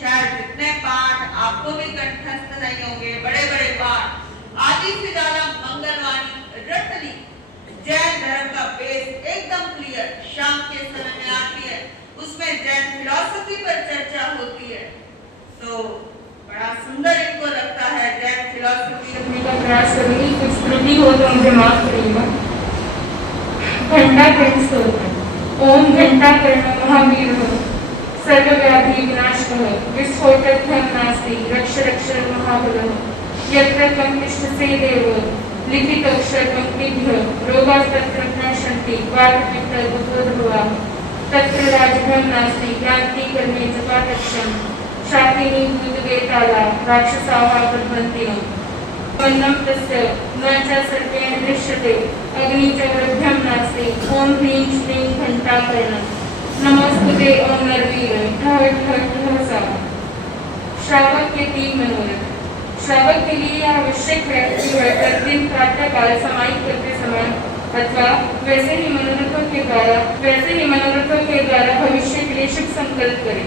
शायद जितने पाठ आपको भी कंठस्थ नहीं होंगे, बड़े बड़े पाठ आदि से ज्यादा मंगलवाणी रटनी जैन धर्म का बेस एकदम क्लियर शाम के समय में आती है, उसमें जैन फिलॉसफी पर चर्चा होती है। तो बड़ा सुंदर इनको लगता है जैन फिलॉसफी करने का प्रयास करूंगी, कुछ त्रुटि हो तो मुझे माफ करिएगा। घंटाकर्ण स्तोत्र। ओम घंटाकर्ण महावीर सर्वव्याधि विनाशकः विस्फोटकं नास्ति रक्ष रक्ष महाबलः यत्र कनिष्ठसे देव लिखितोऽक्षरपङ्क्तिभ्यः रोगास्तत्र प्रशन्ति वातपित्तबुधोर्भवा तत्र राजभं नास्ति यान्ति कर्मे जपातक्षं शाकिनी भूतवेताला राक्षसाः प्रभवन्ति वन्नं तस्य न च सर्पेण दृश्यते अग्नि च वृद्ध्यं नास्ति ओम ह्रीं श्रीं घंटाकर्ण नमोस्तुते ओम नरवीर ठह ठह ठह सा। श्रावक के 3 मनोरथ। श्रावक के लिए यह आवश्यक है कि वह प्रतिदिन प्रातः काल समाहित करते समय अथवा वैसे ही मनोरथों के द्वारा भविष्य के लिए शुभ संकल्प करे।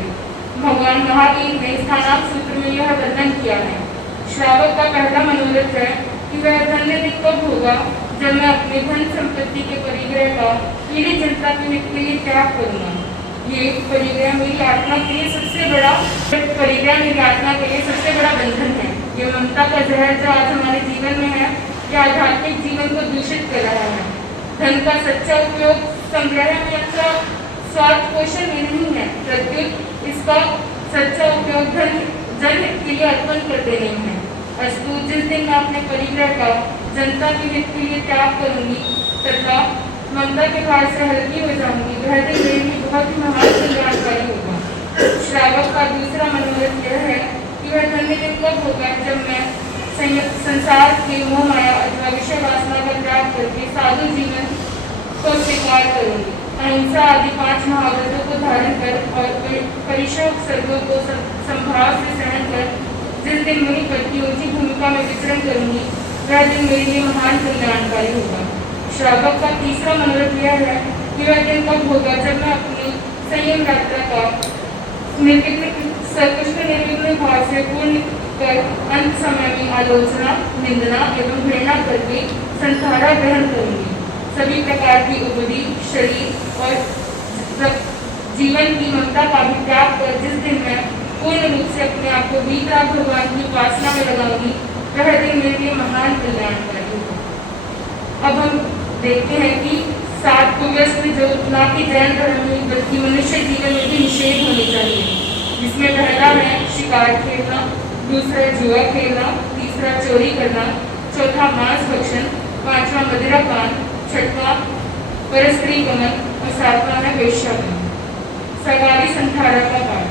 भगवान महावीर ने स्थानार्थ सूत्र में यह वर्णन किया है। श्रावक का पहला मनोरथ है कि वह धन्य दिन कब होगा जब मैं अपने धन संपत्ति के परिग्रह का पीढ़ी जनता के हित के लिए त्याग करूंगा। ये परिग्रह मेरी आत्मा के लिए सबसे बड़ा बंधन है। ये ममता का जहर जो आज हमारे जीवन में है, ये आध्यात्मिक जीवन को दूषित कर रहा है। धन का सच्चा उपयोग संग्रह में अथवा स्वार्थ पोषण में नहीं है, प्रत्युत इसका सच्चा उपयोग जनहित के लिए अर्पण कर देने में है। अस्तु जिस दिन मैं अपने परिग्रह का जनता के हित के लिए त्याग करूंगी तथा ममता के भार से हल्की हो जाऊंगी, वह दिन मेरे लिए बहुत ही महान कल्याणकारी होगा। श्रावक का दूसरा मनोरथ यह है कि वह धन्य दिन कब होगा जब मैं संसार के मोह माया अथवा विषय वासना का त्याग करके साधु जीवन को स्वीकार करूंगी। अहिंसा आदि 5 महाव्रतों को धारण कर और परिशोक सर्गों को संभाव से सहन कर जिस दिन मुनि पद की ऊंची भूमिका में विचरण करूंगी, वह दिन मेरे लिए महान कल्याणकारी होगा। श्रावक का तीसरा मनोरथ यह है कि वह दिन कब होगा जब मैं अपनी संयम यात्रा का कृष्ण निर्विघ्न भाव से पूर्ण कर अंत समय में आलोचना, निंदना एवं घृणा करके संहारा ग्रहण करूंगी। सभी प्रकार की उपदी, शरीर और जीवन की ममता का भी त्याग कर जिस दिन मैं पूर्ण रूप से अपने आप को वीतराग भगवान की उपासना में लगाऊंगी, वह दिन मेरे लिए महान कल्याणकारी होगा। अब हम देखते हैं कि 7 कुव्यस्त जो ना कि जैन धर्म में बल्कि मनुष्य जीवन में भी निषेध होने चाहिए, जिसमें पहला है शिकार खेलना, दूसरा जुआ खेलना, तीसरा चोरी करना, चौथा मांस भक्षण, 5वां मदिरा पान, 6वां परस्त्री गमन और 7वां है वेश्यागमन। सगाली संठारा का पाठ।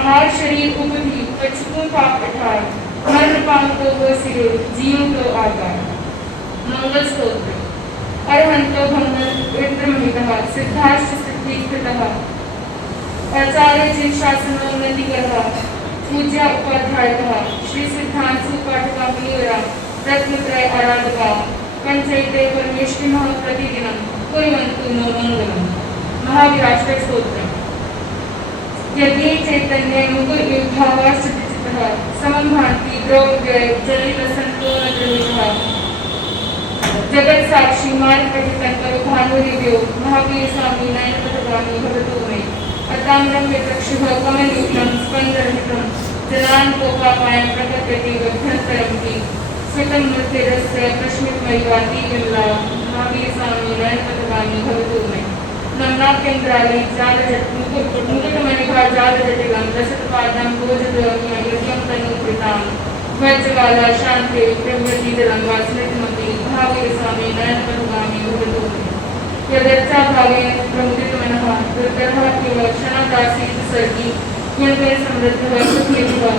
आहार शरीर उपधि पचकू पाप अठार मर्म पाम को वो सिरे जीव तो आकार। मंगल स्तोत्र। अरहंतो भंगल इंद्रमहितः सिद्धाश्च सिद्धिकृतः आचार्य जिन शासनोन्नतिकरः पूज्य उपाध्यायतः श्री सिद्धांशु पाठका मुनिवरा रत्नत्रय आराधका पंचैते परमेष्टिनः प्रतिदिनं कुर्वन्तु नो मंगलम्। महावीराष्टक स्तोत्र। यदि चैतन्य मुकुर युद्धावाश्चितः समं भान्ति द्रव्य जलितसंतो न द्रवितः जगत साक्षी मान पठितं करो भानुरिव्यो महावीर स्वामी नयन पथगामी भवतु मे अताम्रं विचक्षुः कमलयुक्तं स्पन्दरहितं जनान् कोपापायं प्रकटयति गभ्यन्तरं स्फुटं मूर्तिरस्य प्रश्मितमयिवाति विमला महावीर स्वामी नयन पथगामी भवतु मे। नम्नाकेन्द्रालि मुकुटमणिभा जालजटिलं रसत्पादं भोजद्वयं तनुकृतां वज्रवाला शान्ते प्रभृतिजलं वासनितमपि महावीर स्वामी नयन पथगामी भवतु मे। यदर्चा भावेन प्रमुदितमनः दुर्गरः केवल क्षणदासी सर्गी गुणवे समृद्धः सुखेभः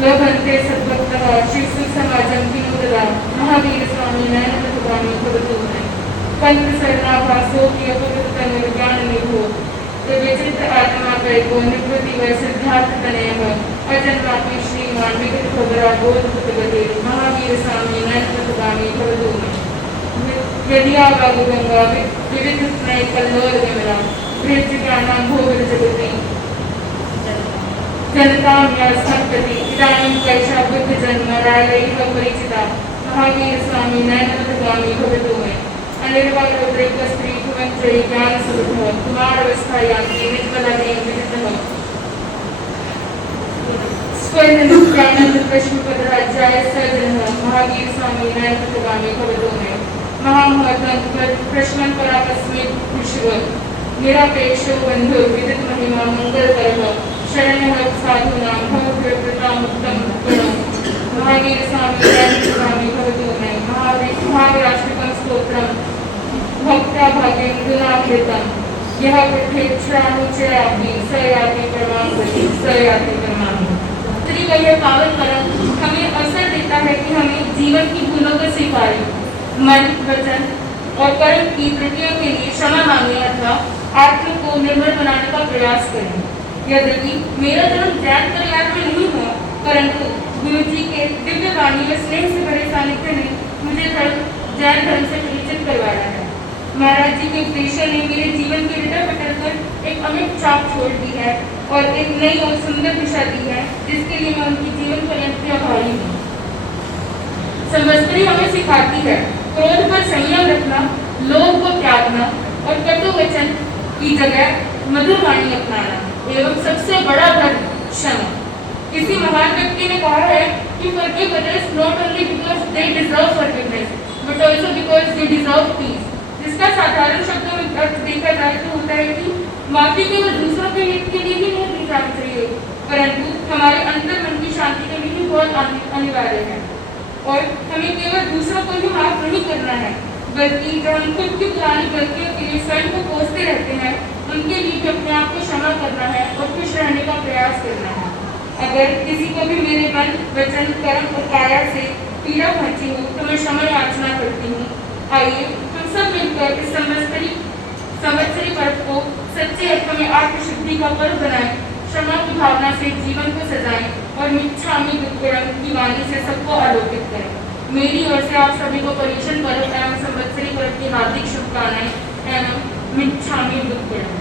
लोभन्ते सद्भक्तः शिक्षु समाजं किमुदरा महावीर स्वामी नयन पथगामी भवतु मे। पंथ शरणाभासो की अपवित्र निर्ज्ञान निभो विचित्र आत्मा कय को निवृत्ति व सिद्धार्थ तनयः अजन्मापि श्रीमान विगत खबरा बोध गते महावीर स्वामी नयन पथगामी भवतु मे। यदि आवागु गंगा विविध नय कल्लोल विमला बृहज्ञानां भोग जगति जनतां यास्मत्प्रति इदानीं कैषा बुद्धजन्मरालैः परिचिता महावीरस्वामी नयनपथगामी भवतु मे अनिर्वाणोद्रेकस्त्री भुवञ्जयी ज्ञानसुलभः कुमारावस्थायान्ति निष्फलादीं विदितः स्वयंप्रश्नपदराज्याय सजनः महावीरस्वामी नयनपथगामी भवतु मे महामहतं प्रश्नं पराकस्मित् विश्व निरापेक्षो बन्धु विदित महिमा मंगलकरः शरण्यः साधूनां भवभयकृतामुक्तं गुणं महावीरस्वामी नयनपथगामी भवतु मे महावीराष्टकं स्तोत्रं भक्ता भागेन्दुनाभृतं यः पठेच्छ्राणुचयापि स याति परमां गतिं स याति परमां स्त्री का यह पावन कर्म हमें अवसर देता है कि हमें जीवन की भूलों को स्वीकारें, मन, वचन और कर्म की त्रुटियों के लिए क्षमा मांगे अथवा आत्म को निर्मल बनाने का प्रयास करें। यद्यपि मेरा जन्म जैन परिवार में नहीं हुआ, परंतु गुरु जी के दिव्य वाणी व स्नेह से भरे सानिध्य ने मुझे जैन धर्म से परिचित करवाया है। महाराज जी के उपदेशों ने मेरे जीवन के हृदय पटल पर एक अमिट छाप छोड़ दी है और एक नई और सुंदर दिशा दी है, जिसके लिए मैं उनकी जीवन पर्यंत आभारी हूँ। संवत्सरी हमें सिखाती है क्रोध पर संयम रखना, लोभ को त्यागना और कटु वचन की जगह मधुर वाणी अपनाना एवं सबसे बड़ा धर्म क्षमा। किसी महान व्यक्ति ने कहा है कि forgive others not only because they deserve forgiveness but also because they deserve peace। जिसका साधारण शब्दों में अर्थ देखा जाए तो होता है कि माफी केवल दूसरों के हित के लिए भी नहीं दी जानी चाहिए, परंतु हमारे अंतर मन की शांति के लिए भी बहुत अनिवार्य है। और हमें केवल दूसरों को ही माफ नहीं करना है, बल्कि जो हम खुद की पुरानी गलतियों के लिए स्वयं को कोसते रहते हैं, उनके लिए भी अपने आप को क्षमा करना है और खुश रहने का प्रयास करना है। अगर किसी को भी मेरे मन, वचन, कर्म और काया से पीड़ा पहुंची हो तो मैं क्षमा याचना करती हूँ। आइए हम सब मिलकर इस संवत्सरी पर्व को सच्चे अर्थ में आत्मशुद्धि का पर्व बनाएं, क्षमा की भावना से जीवन को सजाएं और मिच्छामि दुक्कडम की वाणी से सबको आलोकित करें। मेरी ओर से आप सभी को पर्युषण पर्व एवं संवत्सरी पर्व की हार्दिक शुभकामनाएं एवं मिच्छामि दुक्कडम।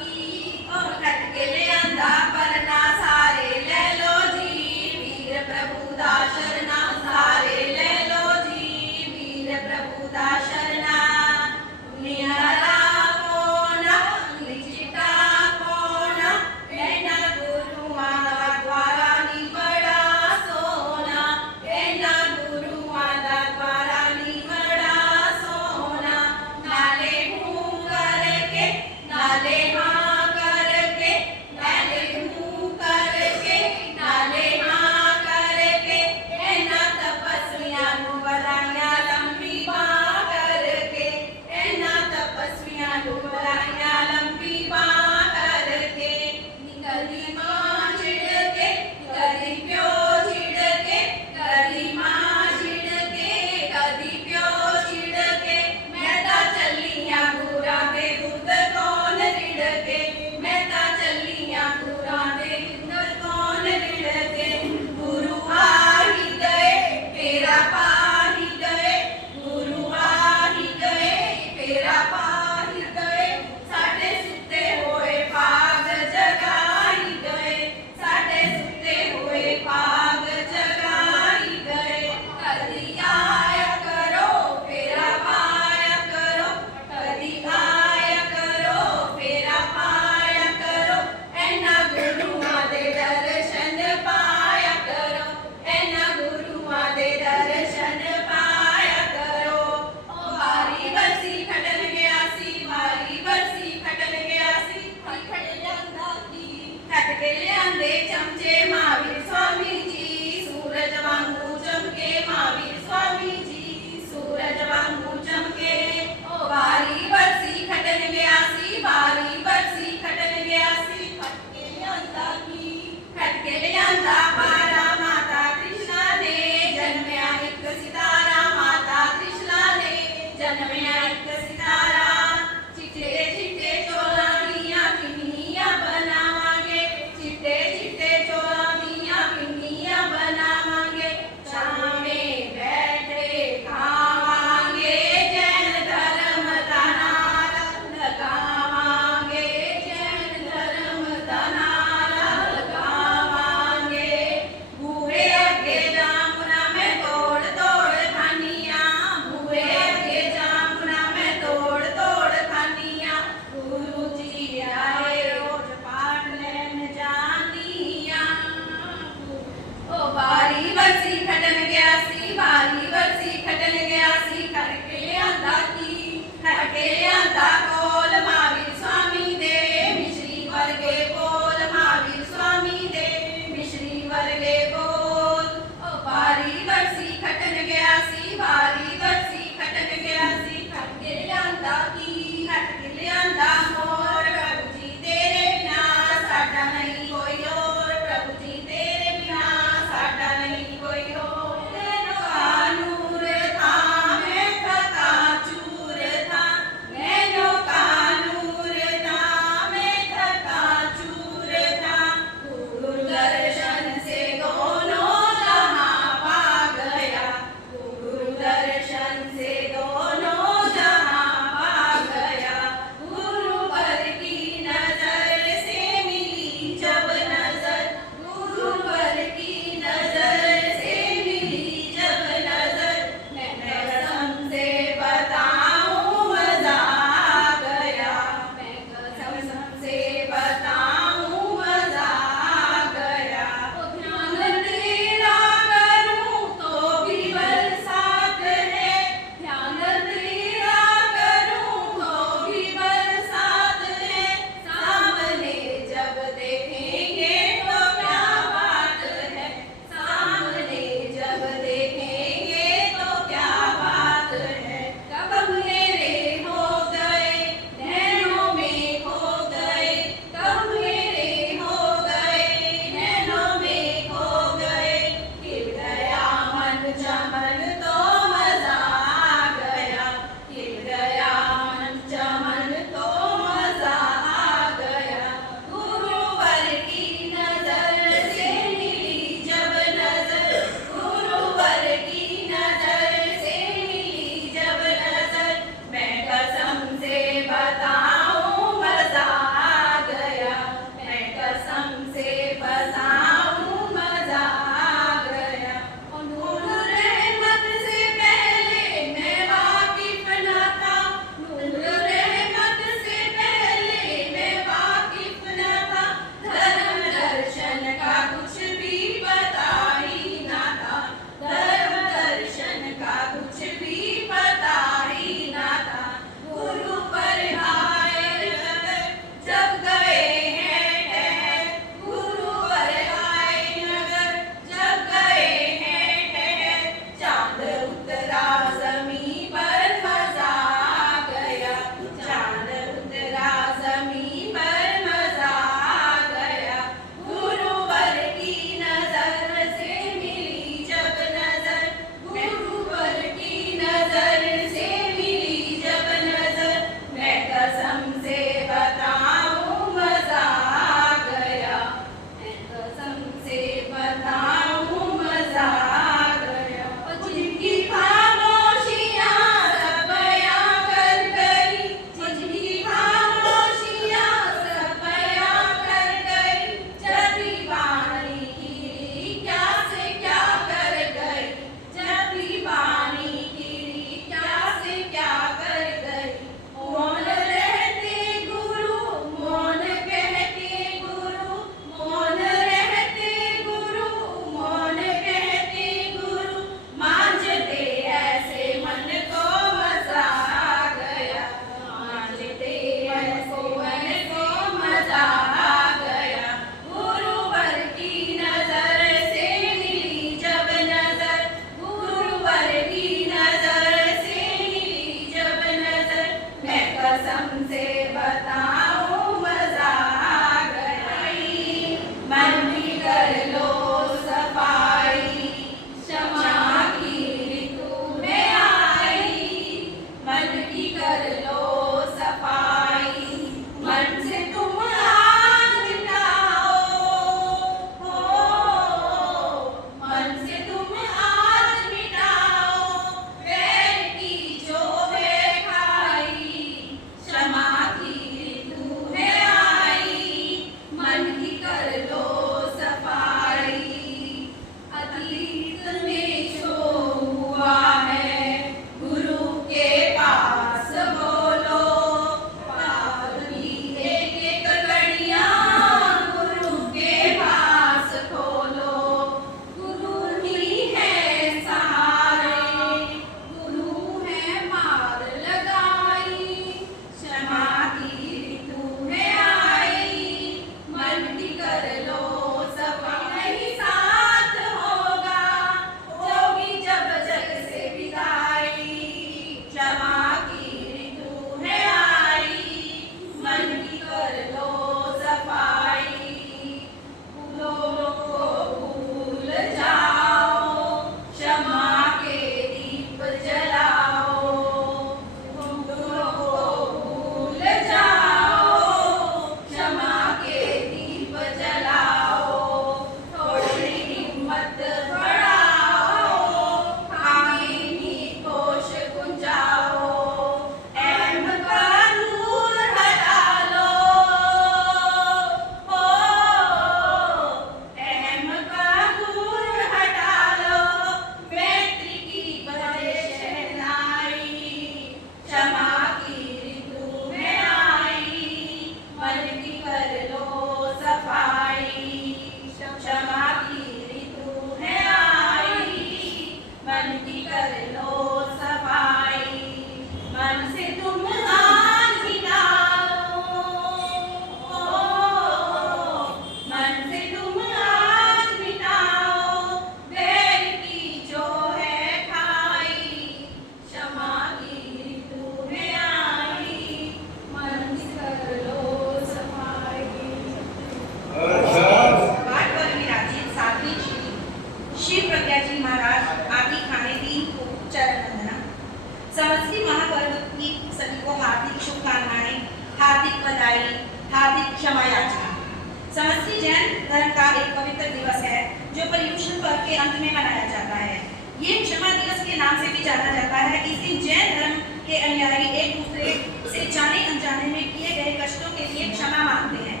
अंत में मनाया जाता है। ये क्षमा दिवस के नाम से भी जाना जाता है। इस दिन जैन धर्म के अनुयायी एक दूसरे से जाने अनजाने में किए गए कष्टों के लिए क्षमा मांगते हैं।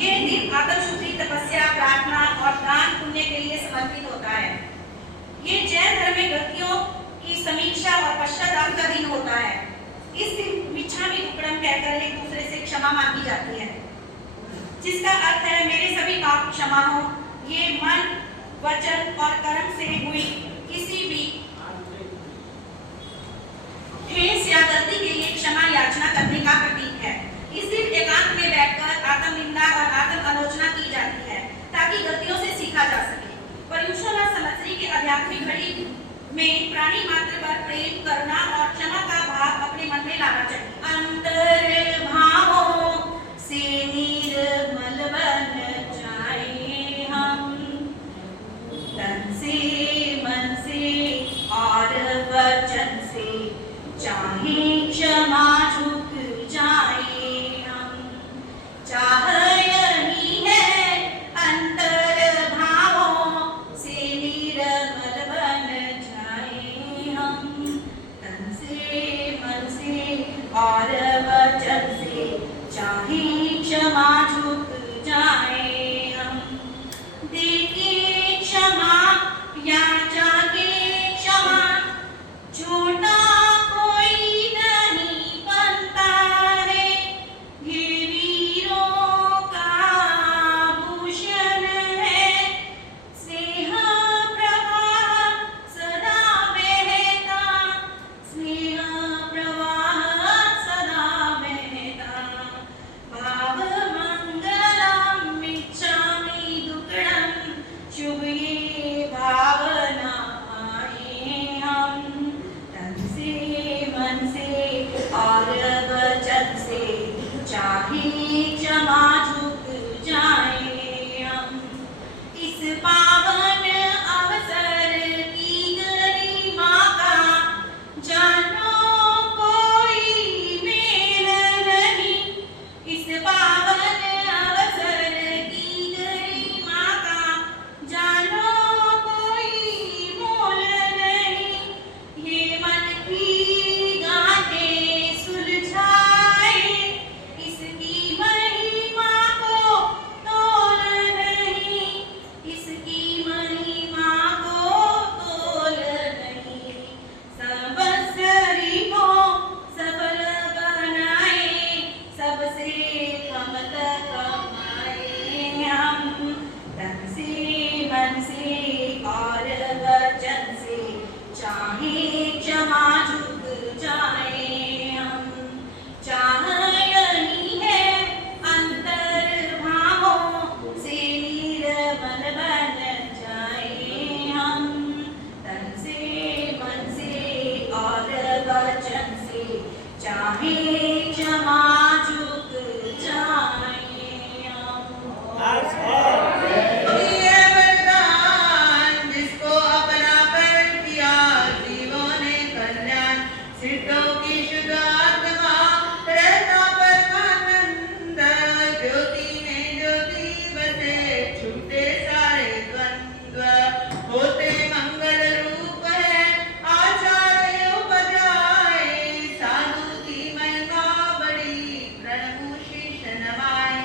ये दिन आत्मशुद्धि, तपस्या, प्रार्थना और दान पुण्य के लिए समर्पित होता है। ये जैन धर्म में गलतियों की समीक्षा और पश्चाताप का दिन होता है। इस दिन मिच्छामि दुक्कडम कहकर एक दूसरे से क्षमा मांगी जाती है, जिसका अर्थ है मेरे सभी पाप क्षमा हो। ये मन, वचन और कर्म से हुई किसी भी ठेस या गलती के लिए क्षमा याचना करने का प्रतीक है। इस दिन एकांत में बैठकर आत्मनिंदा और आत्म आलोचना की जाती है ताकि गलतियों से सीखा जा सके। पर्युषण संवत्सरी के आध्यात्मिक घड़ी में प्राणी मात्र पर प्रेम, करुणा और क्षमा का भाव अपने मन में लाना चाहिए। अंतर भावों से निर्मल बन जाए हम, तन से, मन से और वचन से चाहे क्षमा झुक जाए हम। चाह यही है अंतर भावों से निर्मल बन जाए हम, तन से, मन से और वचन से चाहे क्षमा झुक जाए हम। देखे क्षमा या जागे क्षमा, छोटा कोई नहीं बनता है। ये वीरों का भूषण है, स्नेह प्रवाह सदा बहता, स्नेह प्रवाह सदा बहता। भाव मंगलम इच्छामि दुक्कडम, शुभ ये भावना आए हम, तन से, मन से और वचन से चाहे क्षमा झुक जाए हम। इस पावन अवसर की गरिमा का जानो कोई मेल नहीं। इस पावन अवसर की गरिमा का जानो कोई मोल नहीं। ये मन की गांठें सुलझाए, इसकी महिमा को तोल नहीं, इसकी महिमा को तोल नहीं। संवत्सरी को सफल बनाए, सबसे कम तक कमाए हम, तन से, मन से और वचन से चाहे क्षमा झुक जाए हम। चाह यही है अंतर भावों से निर्मल बन जाए हम, तन से, मन से और वचन से चाहे क्षमा झुक जाए हम। ये वरदान जिसको अपना कर किया जीवों ने कल्याण, सिद्धों की शुद्ध आत्मा रहता परमानंद, ज्योति में ज्योति बसे छूटे सारे द्वंद्व, होते मंगल रूप है आचार्य उपजाए, साधु की महिमा बड़ी प्रणमु शीश नवाए।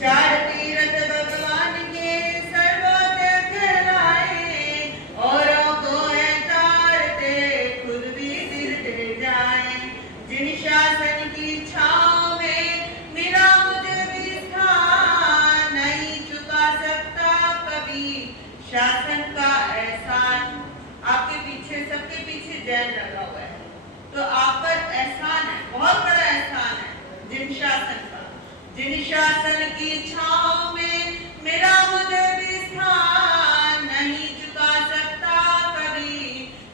चार तीरथ भगवान के सर्वोदय कहलाए, औरों को है तारते खुद भी गिरते जाए। जिन शासन की छाँव में मिला मुझे भी स्थान, नहीं चुका सकता कभी शासन का एहसान। आपके पीछे, सबके पीछे जैन लगा हुआ है, तो आप पर एहसान है, बहुत बड़ा एहसान है जिन शासन का। जिन शासन की छाँव में मेरा मुझे भी स्थान, नहीं चुका सकता कभी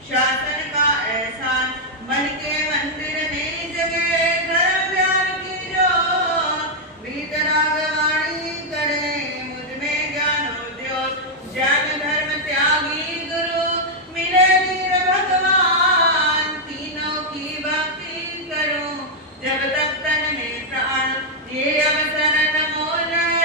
शासन का एहसान। मन के मंदिर में जगे धर्म ज्ञान की ज्योत, वीतरागवाणी करे मुझ में ज्ञानोद्योत। जैन धर्म त्यागी गुरु मिले वीर भगवान, तीनों की भक्ति करूं जब तक तन में प्राण। ये अवसर अनमोल है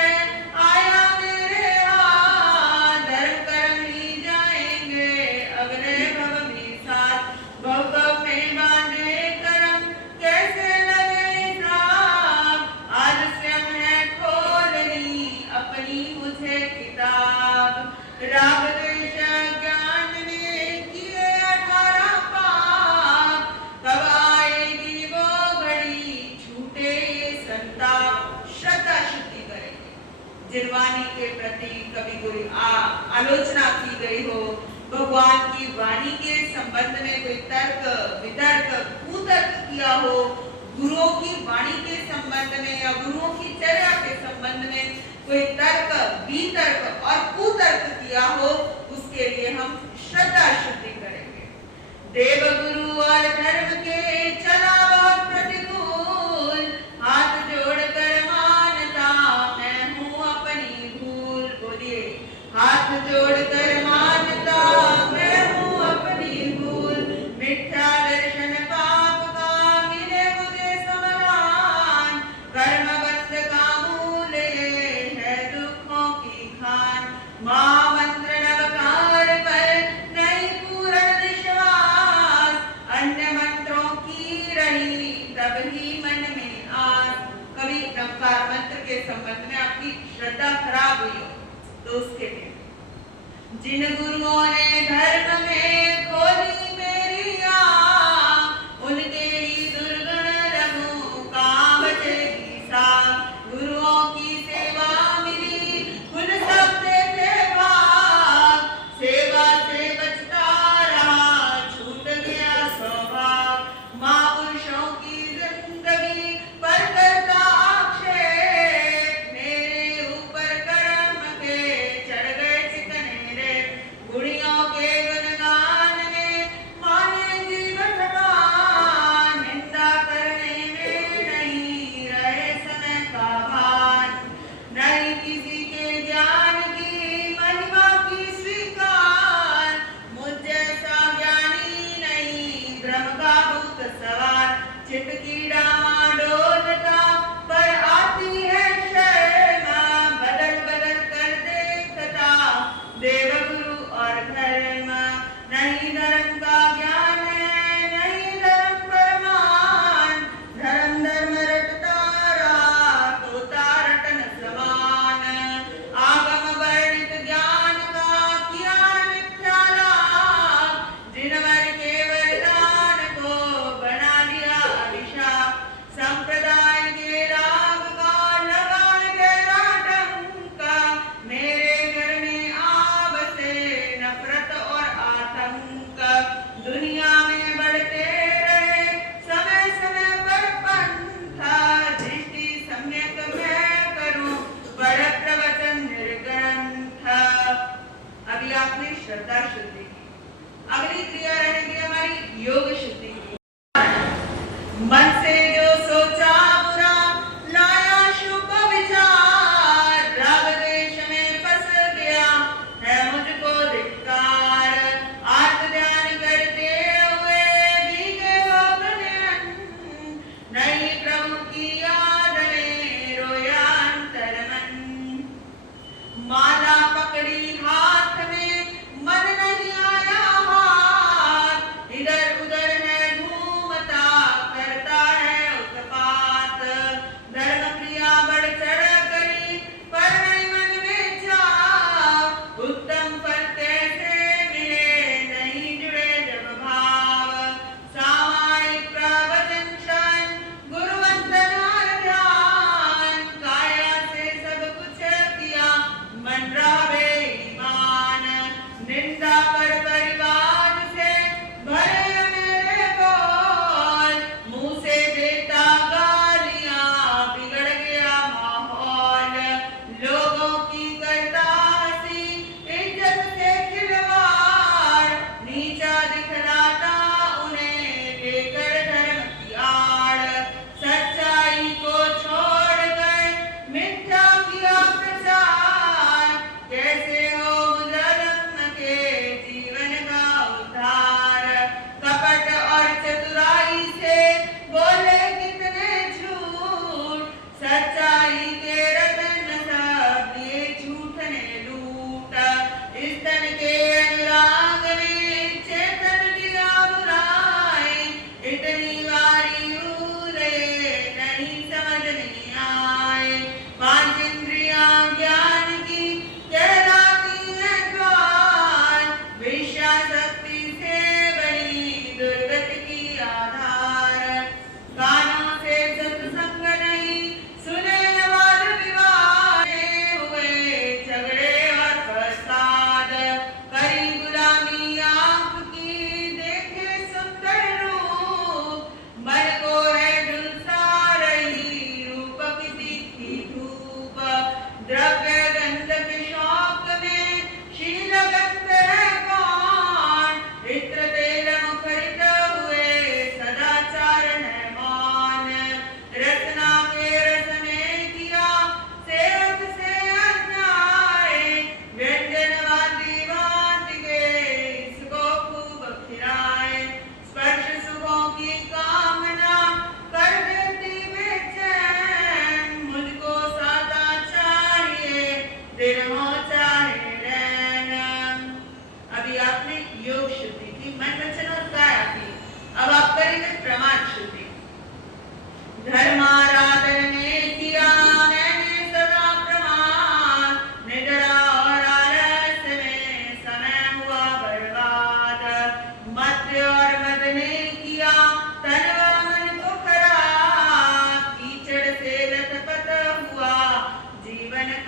जिनवाणी के प्रति कभी कोई आलोचना की गई हो, भगवान की वाणी के संबंध में कोई तर्क वितर्क कुतर्क किया हो, गुरुओं की वाणी के संबंध में या गुरुओं की चर्या के संबंध में कोई तर्क वितर्क और कुतर्क किया हो, उसके लिए हम श्रद्धा शुद्धि करेंगे। देव गुरु और धर्म के चला बहुत प्रतिकूल, हाथ जोड़कर मानता मैं हूँ अपनी भूल। बोलिए, हाथ जोड़कर मानता मैं हूँ अपनी भूल। मिथ्या दर्शन पाप का मिले मुझे समाधान, कर्मबंध का मूल ये है दुखों की खान। महामंत्र नवकार पर नहीं पूर्ण विश्वास, अन्य मंत्रों की रही तब ही मन में आस। कभी नवकार मंत्र के संबंध में आपकी श्रद्धा खराब हुई हो तो उसके लिए जिन गुरुओं ने धर्म में खोली मेरी आँख, उनके ही दुर्गुण लघु काम बचेगी साख। गुरुओं की सेवा मिली उन सब देते भाग, सेवा से बचता रहा छूट गया सौभाग्य। महापुरुषों की जिंदगी पर करता आक्षेप, मेरे ऊपर कर्म के चढ़ गए चिकने रे। गुणियों के गुणगान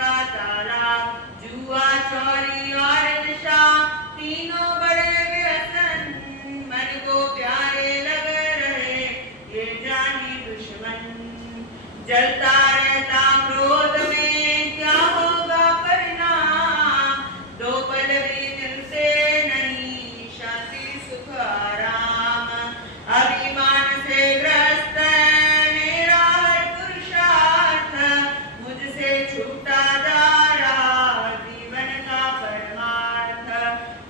का ताला, जुआ चोरी और नशा तीनों बड़े व्यसन मन को प्यारे लग रहे ये जाने दुश्मन। जलता रहता क्रोध में क्या होगा परिणाम, दो पल भी मिलते नहीं शांति सुख आराम। अभिमान से ग्रस्त है मेरा हर पुरुषार्थ, मुझसे छूटा जा रहा जीवन का परमार्थ।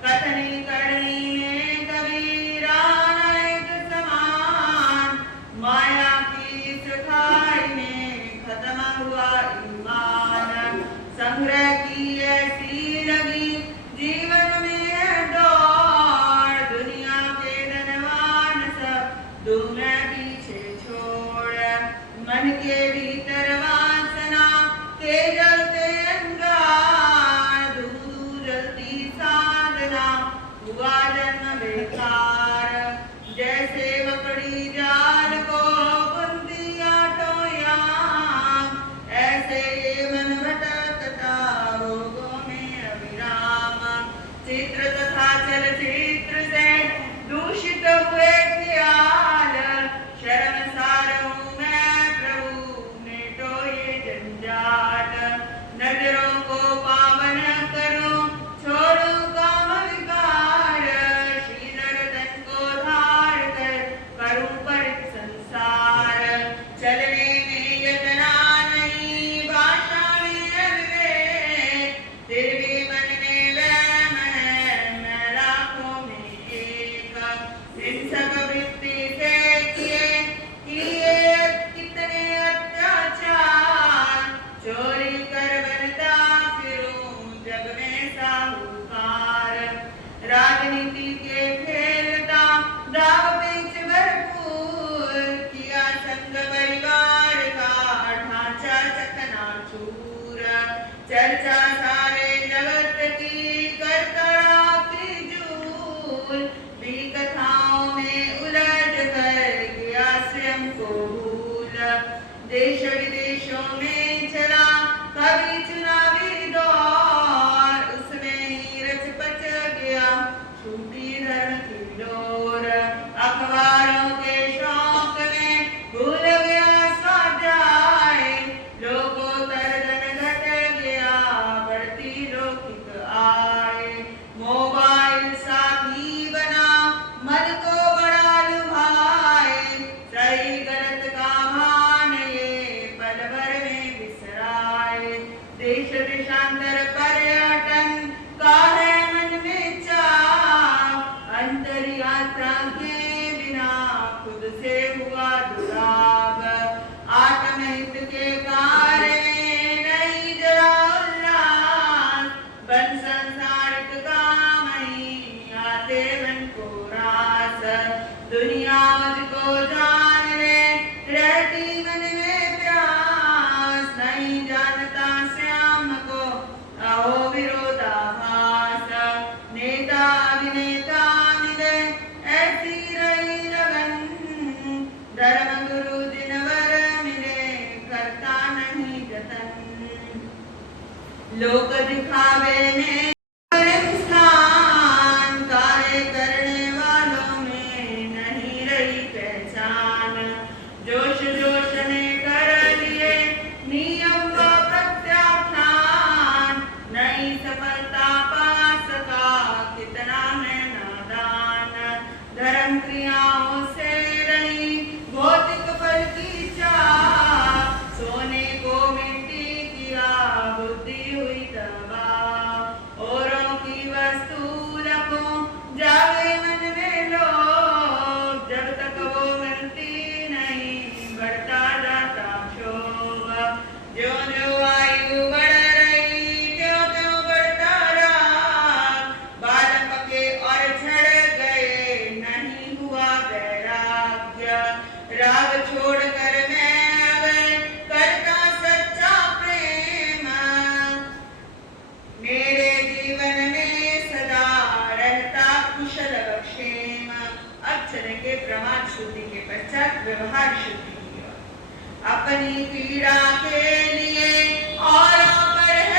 कथनी करनी में कबीरा नायक समान, माया की इस खाई में खत्म हुआ ईमान। संग्रह की ऐसी लगी जीवन में है दौड़, दुनिया के धनवान सब दूना पीछे छोड़। मन के भीतर वासना के जलते अंगार, धू जलती साधना हुआ जन्म बेकार। जैसे मकड़ी जाल को बुनती आटोया, ऐसे ये मन भटकता रोगों में अविराम। चित्र तथा चलचित्र से दूषित हुए ख्याल, शर्मसार हूँ मैं प्रभु मेटो ये जंजाल। नजरों को पावन करो छोड़ो काम विकार, शील रतन को धार कर करूं परित संसार। चलने में यतना नहीं भाषा में अविवेक, फिर भी मन में वहम है मैं लाखों में एक। हिंसक वृत्ति से किए कितने अत्याचार, चोरी कर बनता फिरूं जग में साहूकार। राजनीति के खेलता दाव पेच भरपूर, किया संग परिवार का ढांचा चकनाचूर। चर्चा सारे जगत की करता फिजूल, भी कथाओं में उलझ कर गया स्वयं को भूल। देश विदेशों में चला कभी चुनावी दौर, उसमें ही रच पच गया छूटी धर्म की डोर। अखबारों के शौक में भूल गया स्वाध्याय, लोकोत्तर धन घट गया बढ़ती लौकिक आय। मोबाइल साथी बना मन को बड़ा लुभाए, सही गलत का भान ये पल भर में बिसराए। देश देशांतर पर्यटन का है मन में चाव, अंतर यात्रा के बिना खुद से हुआ दुराव। आत्महित के कार्य में नहीं जरा उल्लास, बन संसारिक काम ही आते मन को रास। दुनिया मुझको जान ले रहती मन में प्यास, नहीं जानता श्याम को अहो विरोधाभास। नेता अभिनेता मिले ऐसी रही लगन, धर्म गुरु जिनवर मिले करता नहीं जतन। लोक दिखावे में स्थान, कार्य करने वालों में नहीं रही पहचान। जोश जोश ने कर लिए नियम व प्रत्याख्यान, नई सफलता पा सका कितना है नादान। धर्म क्रियाओं से रही भौतिक फल की चाह, सोने को मिट्टी किया बुद्धि हुई तबाह। औरों की वस्तु रखो जावे मन में लोभ, जब तक वो मिलती नहीं बढ़ता जाता क्षोभ। ज्यों ज्यों आयु बढ़ रही त्यों त्यों बढ़ता राग, बाल पके और झड़ गए नहीं हुआ वैराग्य। राग छोड़कर मैं अगर करता सच्चा प्रेम, मेरे जीवन में सदा रहता कुशल क्षेम। अब चलेंगे प्रमाण शुद्धि के पश्चात व्यवहार शुद्धि की ओर। अपनी पीड़ा के लिए और पर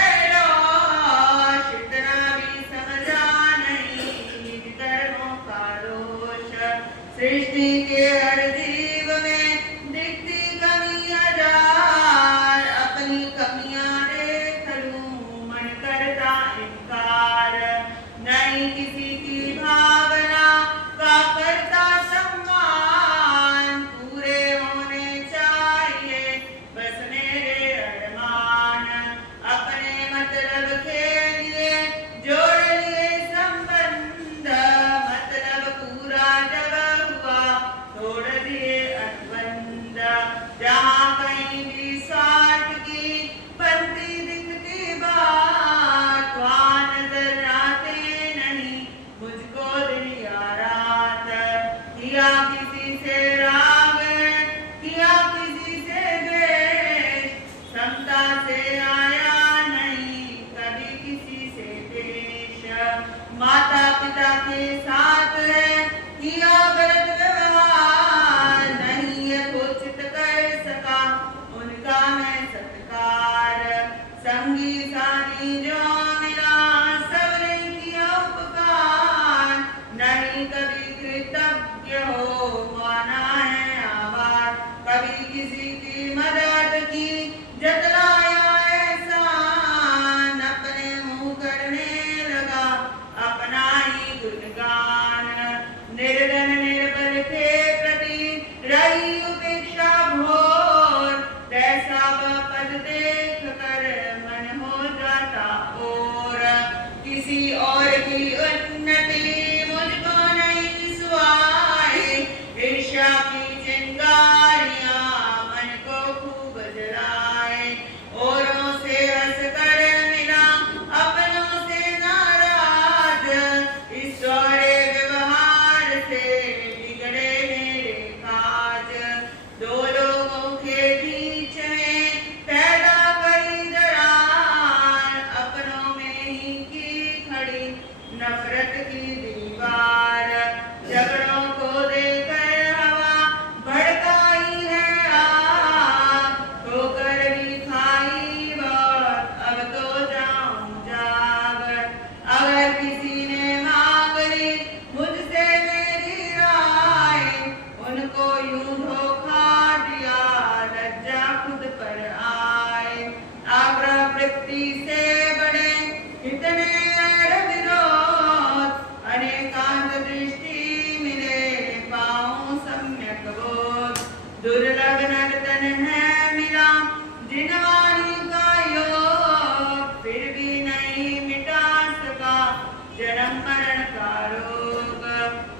मरण का रोग,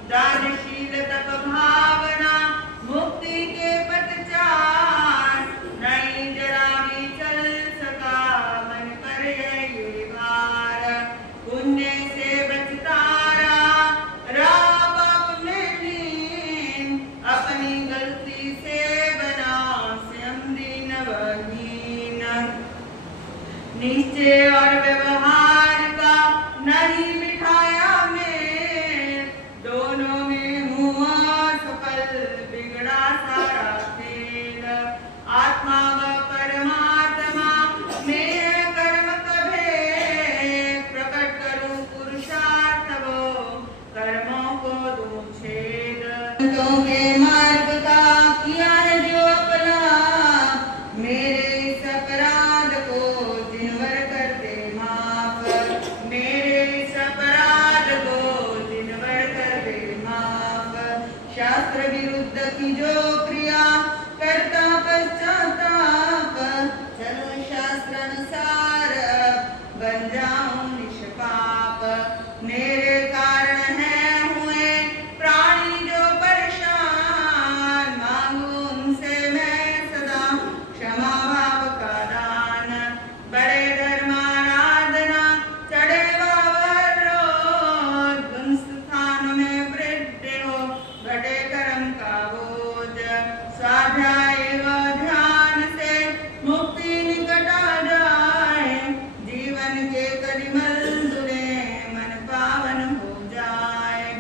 दानशील तप भावना, मुक्ति के पथचार, नहीं जरा भी चल सका मन पर ये भार, पुण्य से बचता रहा पाप में लीन, अपनी गलती से बना स्वयं दीनहीन, नीचे और व्यवहार का नहीं बिठाया मेल, दोनों में हुआ सफल बिगड़ा सारा खेल, आत्मा व परमात्मा में कर्म कभे, प्रकट करूं पुरुषार्थ वो कर्मों को दूं छेद, संतों के मार्ग का किया है जो अपना, मेरे इस अपराध को जिनवर कर दे माफ, मेरे इस अपराध को जिनवर कर दे माफ, शास्त्र विरुद्ध की जो क्रिया करता पश्चाताप, चलो शास्त्र अनुसार बन जाऊं निष्पाप, मेरे कारण है हुए प्राणी जो परेशान, मांगू उनसे मैं सदा क्षमा भाव का दान, बड़े धर्माराधना चढ़े बाबर रोज, उन स्थान में वृद्धि हो घटे कर्म का बोझ, स्वाध्याय व ध्यान से मुक्ति निकट आ जाए, जीवन के कलिमल धुले मन पावन हो जाए,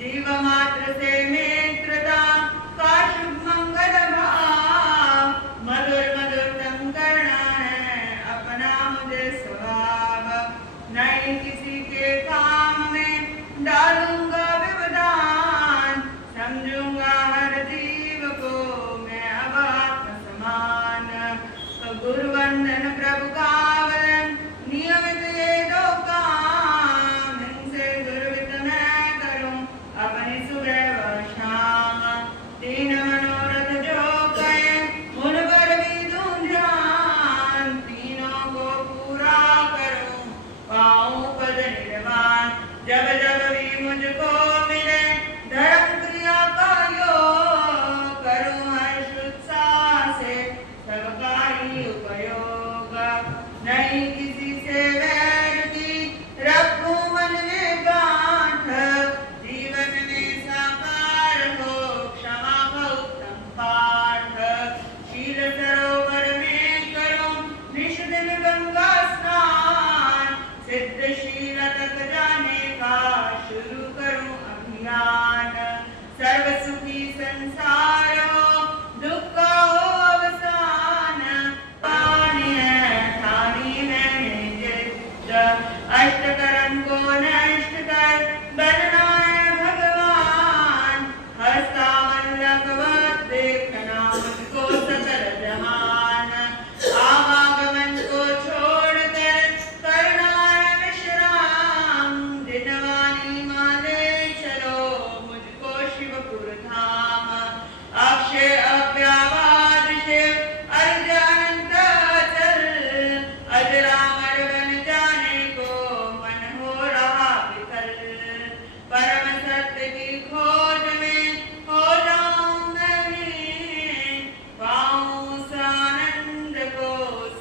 जीव मात्र से मित्रता का शुभ मंगल भाव, मधुर मधुर तम करना है अपना मुझे स्वभाव, नहीं किसी के काम में डालूंगा व्यवधान, समझूंगा हर जीव को मैं अब आत्म समान, गुरु वंदन प्रभु का वदन नियमित ये दो काम, इनसे गुरुवित मैं करूं अपनी सुबह व शाम, तीन मनोरथ जो कहे उन पर भी दूं ध्यान, तीनों को पूरा करूं पाऊं पद निर्वाण, जब जब भी मुझको मिले धर्म क्रिया का योग, करूं हर्ष उत्साह से सबका ही उपयोग, नहीं किसी से वैर की रखूं मन में गांठ, जीवन में साकार हो क्षमा का उत्तम पाठ, शील सरोवर में करूं निष्दिन गंगा स्नान, सिद्धशील तक जाने का शुरू करूं अभियान, सर्व सुखी संसार हो दुख का हो अवसान, पानी है ठानी मैंने जिद, अष्टकर्म को नष्ट कर बनना है भगवान, हंसता मन लगवत देखना मुझको सकल जहान, आवागमन को छोड़कर करना है विश्राम, दिनवानी माने चलो मुझको शिवपुर धाम, अक्षय अव्यावाद शिव अर्जानंत अचल, अजरामर बन जाने को मन हो रहा विकल, परम सत्य की खोज में हो जाऊं मैं लीन, पाऊं उस आनंद को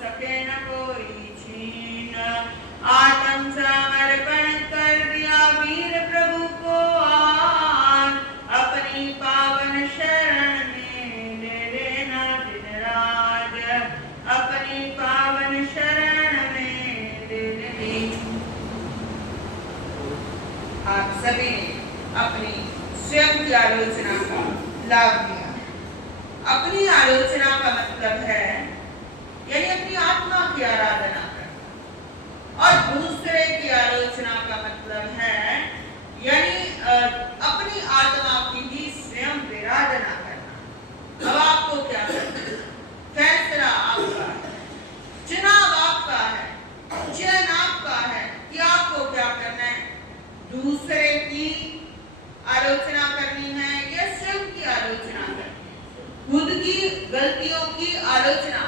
सके न कोई छीन, आत्म समर्पण कर दिया वीर प्रभु को आन, अपनी पावन शरण में ले लेना दिन राज, अपनी पावन शरण में ले लेना। आप सभी ने अपनी स्वयं की आलोचना का लाभ लिया, अपनी आलोचना का मतलब है यानी अपनी आत्मा की आराधना करना, और दूसरे की आलोचना का मतलब है यानी अपनी आत्मा की भी स्वयं विराधना करना। अब आपको क्या करना है? फैसला आपका है, चुनाव आपका है, चयन आपका है कि आपको क्या करना है, दूसरे की आलोचना करनी है या स्वयं की आलोचना करनी है। खुद की गलतियों की आलोचना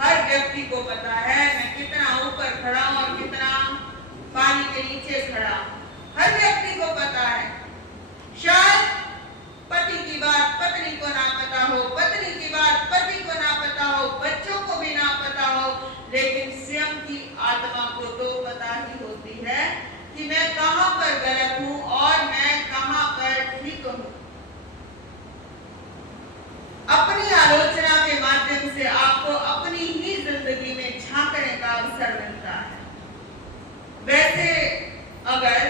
हर व्यक्ति को पता है, मैं कितना ऊपर खड़ा हूं और कितना पानी के नीचे खड़ा हूं। हर व्यक्ति कि मैं कहां पर गलत हूं और मैं कहां पर ठीक हूं। अपनी आलोचना के माध्यम से आपको अपनी ही जिंदगी में झांकने का अवसर मिलता है। वैसे अगर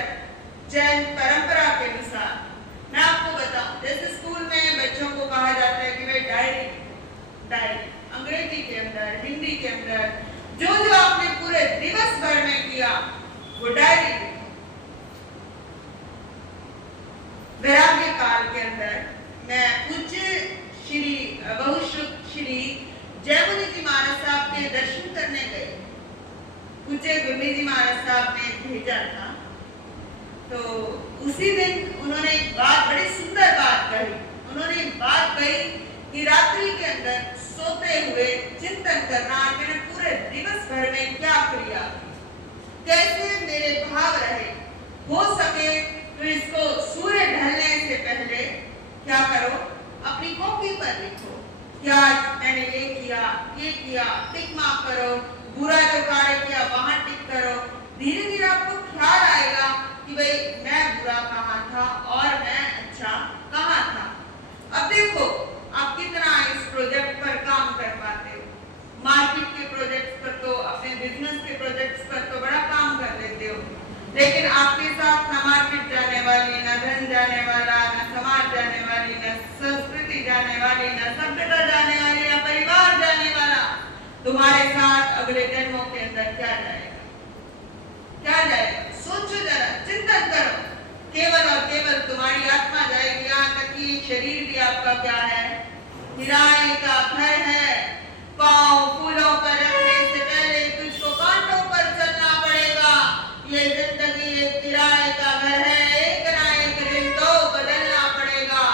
जैन परंपरा के अनुसार मैं आपको बताऊं, जैसे स्कूल में बच्चों को कहा जाता है कि वे डायरी अंग्रेजी के अंदर, हिंदी के अंदर जो जो आपने पूरे दिवस भर में किया वो डायरी लिखो। वैराग्य काल के अंदर मैं पूज्य श्री बहुश्रुत श्री जयमुनि जी महाराज साहब के दर्शन करने गई। पूज्य गुरमी जी महाराज साहब ने भेजा था, तो उसी दिन उन्होंने एक बात, बड़ी सुंदर बात कही। उन्होंने एक बात कही कि रात्रि के अंदर सोते हुए चिंतन करना, मैंने पूरे दिवस भर में क्या किया, कैसे मेरे भाव रहे, हो सके तो इसको सूर्य ढलने से पहले क्या करो, अपनी कॉपी पर लिखो। क्या मैंने ये किया, टिक मार्क करो। बुरा जो कार्य किया वहां टिक करो। धीरे धीरे आपको ख्याल आएगा कि भाई मैं बुरा कहाँ था और मैं अच्छा कहाँ था। अब देखो आप कितना इस प्रोजेक्ट पर काम कर पाते हो। मार्केट के प्रोजेक्ट्स पर तो, अपने बिजनेस के प्रोजेक्ट्स पर तो बड़ा काम कर लेते हो, लेकिन आपके साथ न मार्केट जाने वाली, न धन जाने वाला, न समाज जाने वाली, न संस्कृति जाने वाली, न सभ्यता जाने वाली, न परिवार जाने वाला, तुम्हारे साथ अगले जन्मों के अंदर क्या जाएगा, क्या जाएगा? सोचो जरा, चिंतन करो। केवल और केवल तुम्हारी आत्मा जाएगी। यहाँ तक कि शरीर भी आपका क्या है, किराए का घर है। पाँव फूलों पर रखने से पहले तुझको कांटों पर चलना पड़ेगा। ये जिंदगी एक किराए का घर है, एक ना एक दिन तो बदलना पड़ेगा।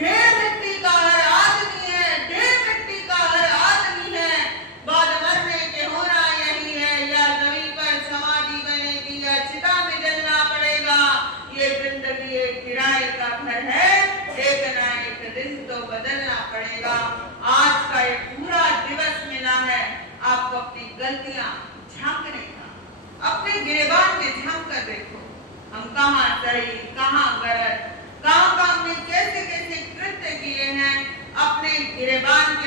ढेर मिट्टी का हर आदमी है, ढेर मिट्टी का हर आदमी है। बाद मरने के होना यही है, या जमीन पर समाधि बनेगी या चिता में जलना पड़ेगा। ये जिंदगी एक किराए का घर है, एक ना एक दिन तो बदलना पड़ेगा। आज का ये पूरा दिवस मिला है आपको अपनी गलतियां झांकने का। अपने गिरेबान में झांक कर देखो, हम कहाँ सही, कहाँ गलत, कहाँ हमने कैसे कैसे कृत्य किए हैं। अपने गिरेबान के